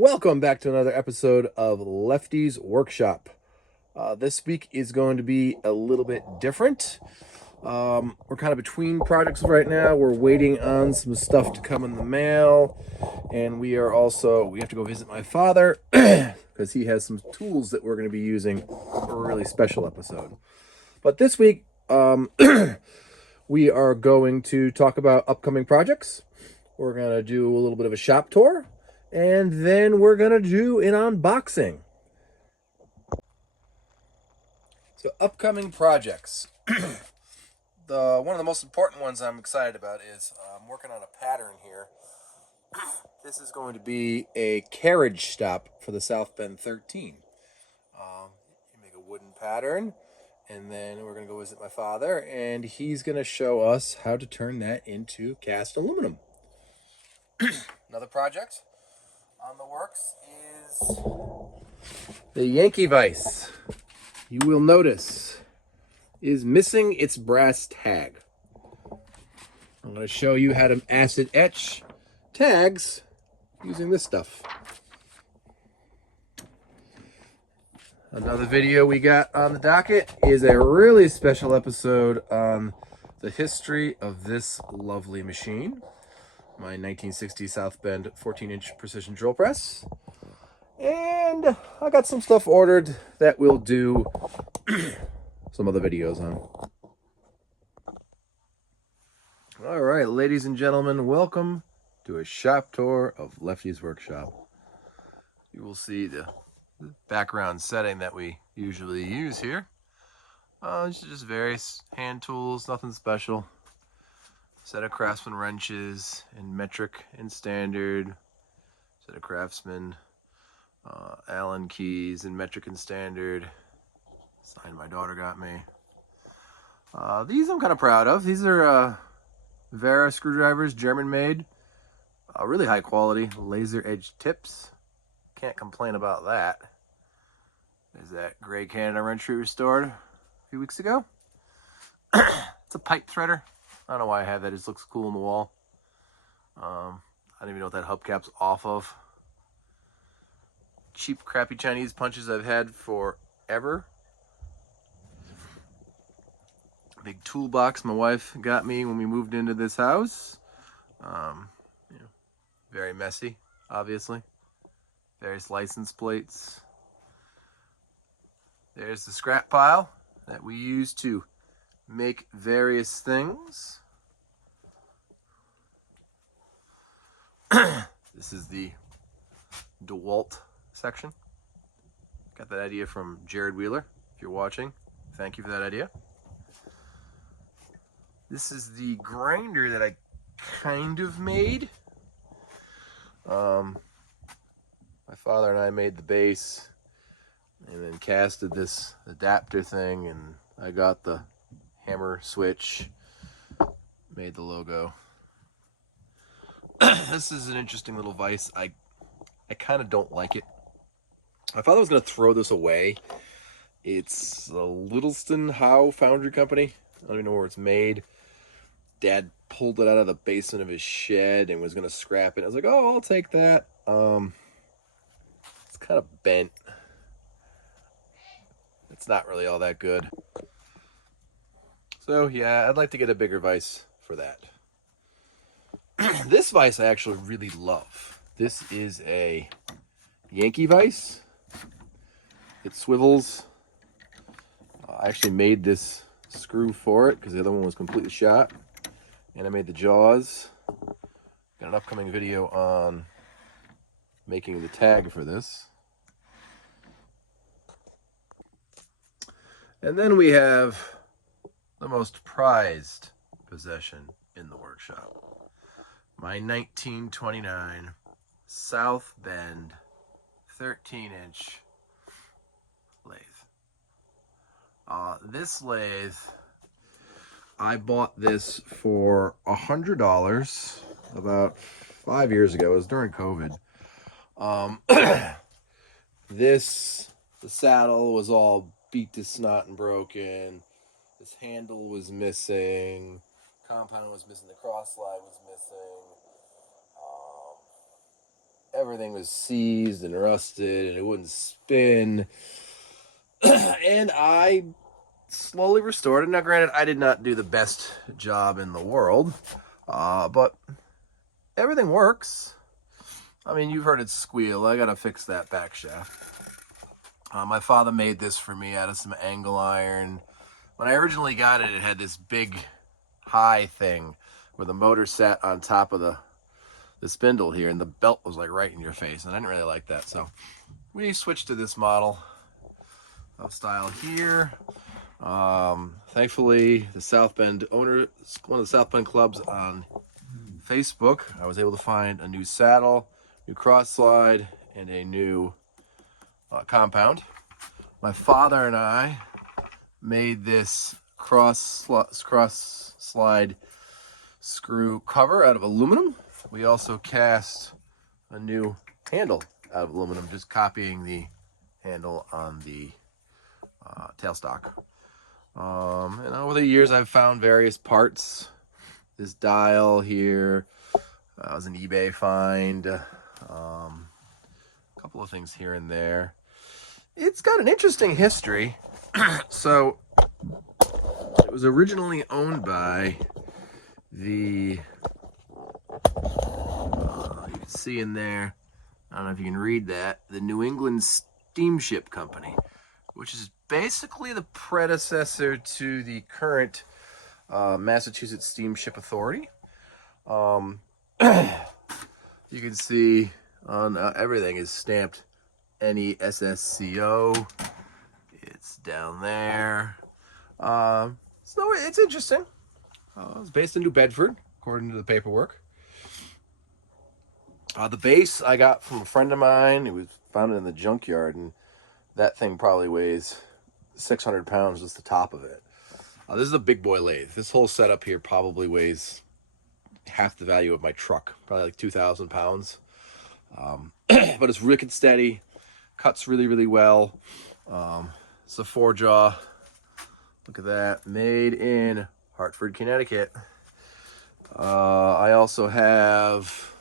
Welcome back to another episode of Lefty's Workshop. This week is going to be a little bit different. We're kind of between projects right now. We're waiting on some stuff to come in the mail, and we have to go visit my father because he has some tools that we're going to be using for a really special episode. But this week, we are going to talk about upcoming projects. We're going to do a little bit of a shop tour, and then we're going to do an unboxing. So upcoming projects. One of the most important ones I'm excited about is I'm working on a pattern here. This is going to be a carriage stop for the South Bend 13. You make a wooden pattern, and then we're going to go visit my father, and he's going to show us how to turn that into cast aluminum. Another project on the works is the Yankee vise. You will notice is missing its brass tag. I'm going to show you how to acid etch tags using this stuff. Another video we got on the docket is a really special episode on the history of this lovely machine. My 1960 South Bend 14-inch precision drill press. And I got some stuff ordered that we'll do some other videos on. All right, ladies and gentlemen, welcome to a shop tour of Lefty's Workshop. You will see the background setting that we usually use here. It's just various hand tools, nothing special. Set of Craftsman wrenches in metric and standard. Set of Craftsman Allen keys in metric and standard. Sign my daughter got me. These I'm kind of proud of. These are Vera screwdrivers, German made. Really high quality, laser edge tips. Can't complain about that. There's that gray Canada wrench we restored a few weeks ago. It's a pipe threader. I don't know why I have that. It just looks cool on the wall. I don't even know what that hubcap's off of. Cheap, crappy Chinese punches I've had forever. Big toolbox my wife got me when we moved into this house. Very messy, obviously. Various license plates. There's the scrap pile that we use to make various things. This is the DeWalt section. Got that idea from Jared Wheeler. If you're watching, thank you for that idea. This is the grinder that I kind of made. My father and I made the base and then casted this adapter thing, and I got the hammer switch, made the logo. This is an interesting little vise. I kind of don't like it. I thought I was going to throw this away. It's a Littleston Howe Foundry Company. I don't even know where it's made. Dad pulled it out of the basement of his shed and was going to scrap it. I was like, oh, I'll take that. It's kind of bent. It's not really all that good. So, yeah, I'd like to get a bigger vise for that. This vise I actually really love. This is a Yankee vise. It swivels. I actually made this screw for it because the other one was completely shot. And I made the jaws. Got an upcoming video on making the tag for this. And then we have the most prized possession in the workshop. My 1929 South Bend 13-inch lathe. This lathe, I bought this for $100 about 5 years ago. It was during COVID. The saddle was all beat to snot and broken. This handle was missing. Compound was missing. The cross slide was missing. everything was seized and rusted and it wouldn't spin. And I slowly restored it. Now, granted, I did not do the best job in the world, but everything works. I mean, you've heard it squeal. I gotta fix that back shaft. My father made this for me out of some angle iron. When I originally got it, it had this big high thing where the motor sat on top of the spindle here, and the belt was like right in your face, and I didn't really like that. So we switched to this model of style here. Thankfully, the South Bend owner, one of the South Bend clubs on Facebook, I was able to find a new saddle, new cross slide, and a new compound. My father and I made this cross slide screw cover out of aluminum. We also cast a new handle out of aluminum, just copying the handle on the tailstock. And over the years, I've found various parts. This dial here was an eBay find. A couple of things here and there. It's got an interesting history. So it was originally owned by the, you can see in there, I don't know if you can read that, the New England Steamship Company, which is basically the predecessor to the current Massachusetts Steamship Authority. You can see on everything is stamped NESSCO. It's down there. So it's interesting. It's based in New Bedford, according to the paperwork. The base I got from a friend of mine. It was found in the junkyard, and that thing probably weighs 600 pounds, just the top of it. This is a big boy lathe. This whole setup here probably weighs half the value of my truck, probably like 2,000 pounds. But it's wicked steady, cuts really, really well. It's a 4-jaw. Look at that, made in Hartford, Connecticut. I also have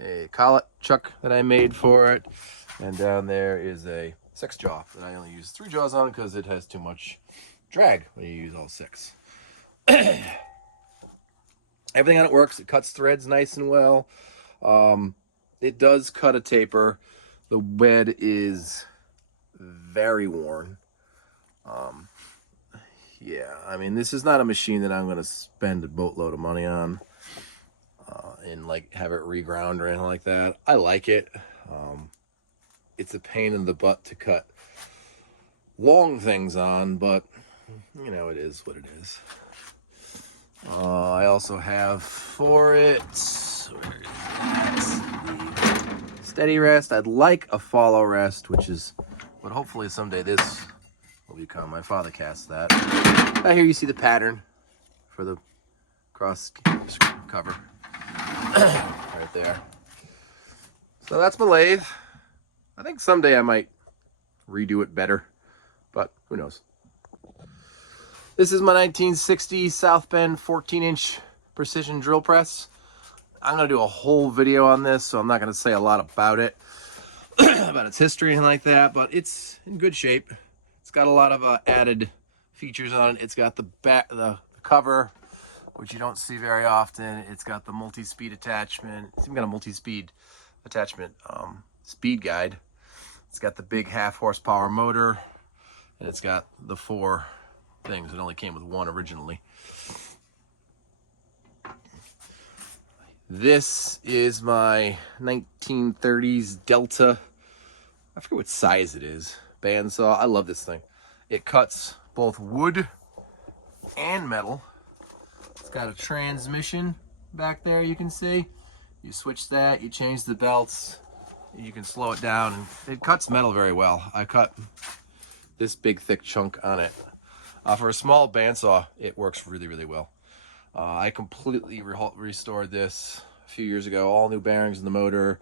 a collet chuck that I made for it, and down there is a 6-jaw that I only use 3 jaws on because it has too much drag when you use all 6. Everything on it works. It cuts threads nice and well. It does cut a taper. The wed is very worn. Yeah, I mean, this is not a machine that I'm going to spend a boatload of money on and like have it reground or anything like that. I like it. It's a pain in the butt to cut long things on, but you know, it is what it is. I also have for it, where is it? Steady rest. I'd like a follow rest, which is what hopefully someday this will become. My father cast that. Out here you see the pattern for the cross cover right there. So that's my lathe. I think someday I might redo it better, but who knows. This is my 1960 South Bend 14-inch precision drill press. I'm going to do a whole video on this, so I'm not going to say a lot about it, about its history and like that, but it's in good shape. It's got a lot of added features on it. It's got the cover, which you don't see very often. It's got the multi-speed attachment. It's even got a multi-speed attachment speed guide. It's got the big 1/2 horsepower motor, and it's got the 4 things. It only came with 1 originally. This is my 1930s Delta, I forget what size it is, bandsaw. I love this thing. It cuts both wood and metal. It's got a transmission back there, you can see. You switch that, you change the belts, you can slow it down, and it cuts metal very well. I cut this big thick chunk on it. For a small bandsaw, it works really, really well. I completely restored this a few years ago. All new bearings in the motor,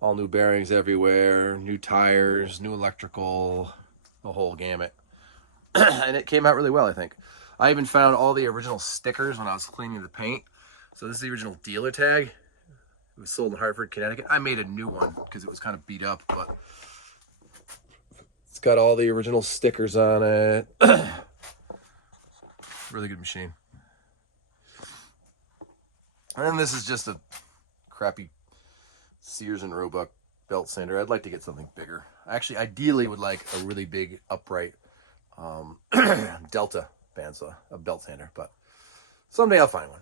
all new bearings everywhere, new tires, new electrical, the whole gamut. And it came out really well, I think. I even found all the original stickers when I was cleaning the paint. So this is the original dealer tag. It was sold in Hartford, Connecticut. I made a new one because it was kind of beat up, but it's got all the original stickers on it. Really good machine. And then this is just a crappy Sears and Roebuck belt sander. I'd like to get something bigger. I actually ideally would like a really big upright Delta bandsaw, a belt sander, but someday I'll find one.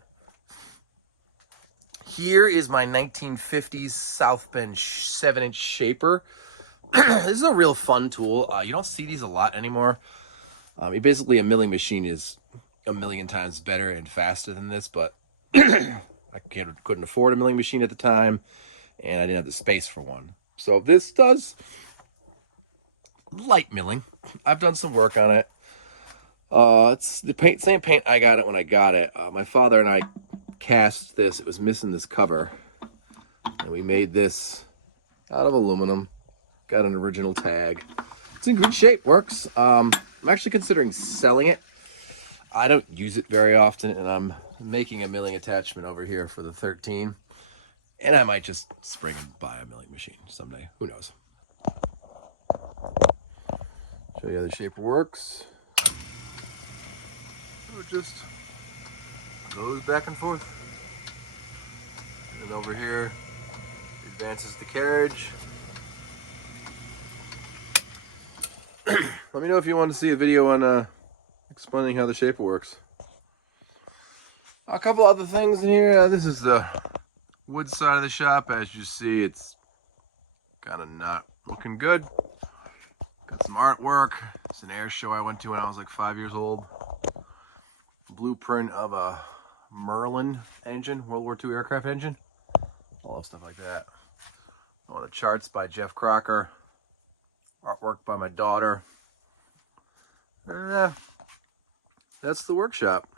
Here is my 1950s South Bend 7-inch shaper. This is a real fun tool. You don't see these a lot anymore. Basically, a milling machine is a million times better and faster than this, but I couldn't afford a milling machine at the time, and I didn't have the space for one. So this does light milling. I've done some work on it. It's the same paint I got it when I got it. My father and I cast this. It was missing this cover, and we made this out of aluminum. Got an original tag. It's in good shape. Works. I'm actually considering selling it. I don't use it very often, and I'm making a milling attachment over here for the 13, and I might just spring and buy a milling machine someday. Who knows? Show you how the shaper works. So it just goes back and forth. And over here, it advances the carriage. Let me know if you want to see a video on explaining how the shaper works. A couple other things in here. This is the wood side of the shop. As you see, it's kind of not looking good. Got some artwork. It's an air show I went to when I was like 5 years old. Blueprint of a Merlin engine, World War II aircraft engine. All that stuff like that. All the charts by Jeff Crocker. Artwork by my daughter. That's the workshop.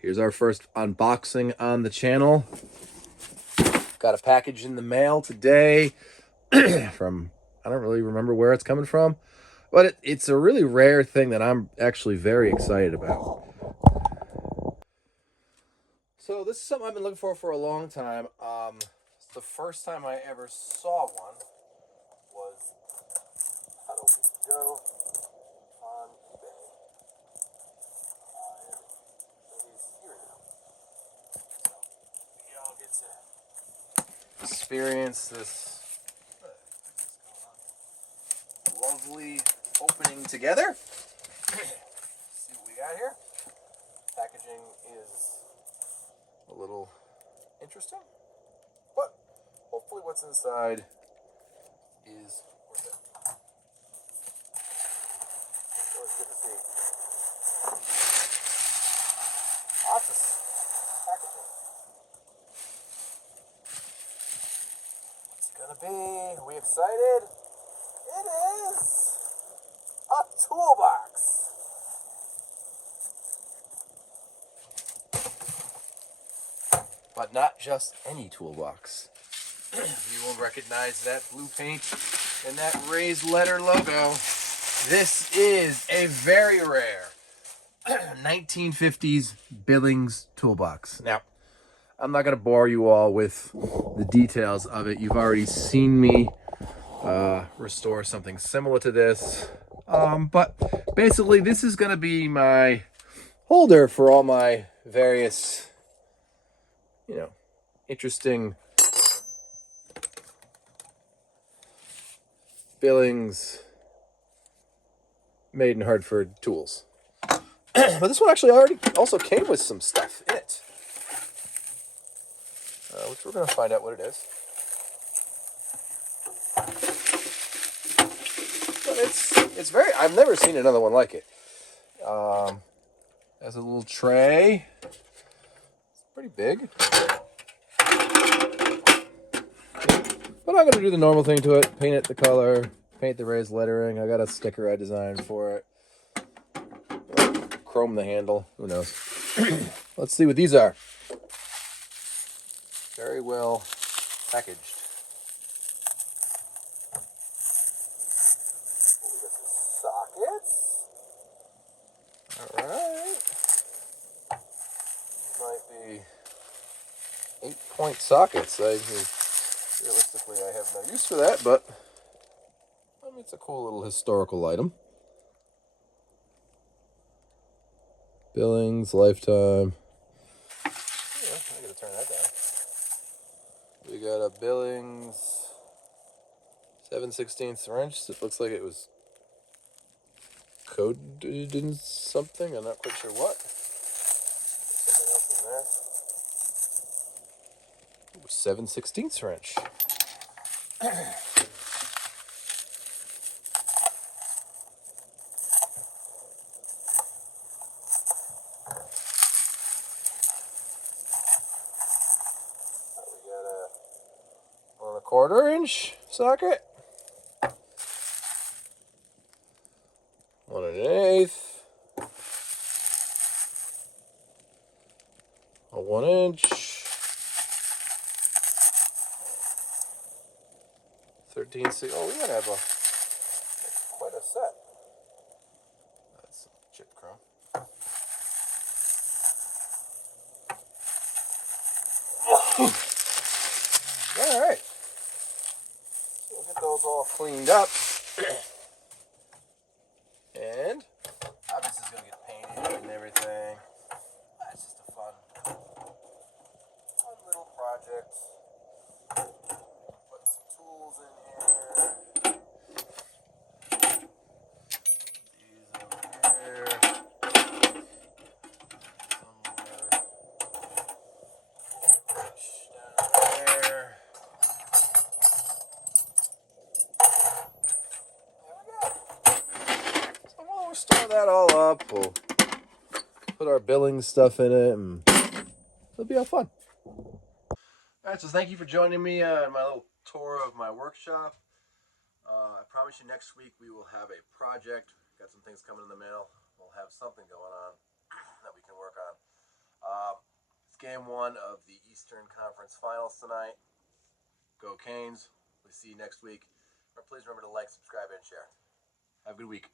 Here's our first unboxing on the channel. Got a package in the mail today from, I don't really remember where it's coming from, but it's a really rare thing that I'm actually very excited about. So this is something I've been looking for a long time. It's the first time I ever saw one was about a week ago on eBay. It is here now. So y'all get to experience this lovely opening together. See what we got here. Packaging is a little interesting, but hopefully what's inside is worth it. Always good to see. Lots of packaging. What's it gonna be? Are we excited? It is a toolbox. But not just any toolbox. You will recognize that blue paint and that raised letter logo. This is a very rare 1950s Billings toolbox. Now, I'm not going to bore you all with the details of it. You've already seen me restore something similar to this. But basically, this is going to be my holder for all my various, interesting Billings made in Hartford tools. But this one actually already also came with some stuff in it, which we're going to find out what it is. But it's very, I've never seen another one like it. Has a little tray. It's pretty big. But I'm going to do the normal thing to it. Paint it the color. Paint the raised lettering. I got a sticker I designed for it. Chrome the handle. Who knows? Let's see what these are. Very well packaged. We got some sockets. Alright. Might be point sockets. Realistically, I have no use for that, but I mean, it's a cool little historical item. Billings, Lifetime. Yeah, I gotta turn that down. We got a Billings 7/16 wrench. It looks like it was coded in something. I'm not quite sure what. Something else in there. Ooh, 7/16 wrench. We got a 1 1/4" socket. 1 1/8. A 1" 13/6. Oh, we might have quite a set. That's some chip chrome. All right. So we'll get those all cleaned up. And obviously it's going to get painted and everything. It's just a fun little project. Put some tools in here. These over here. Down there. So we'll store that all up. We'll put our billing stuff in it, and it'll be all fun. All right, so thank you for joining me on my little tour of my workshop. I promise you next week we will have a project. Got some things coming in the mail. We'll have something going on that we can work on. It's game 1 of the Eastern Conference Finals tonight. Go Canes. We'll see you next week. Please remember to like, subscribe, and share. Have a good week.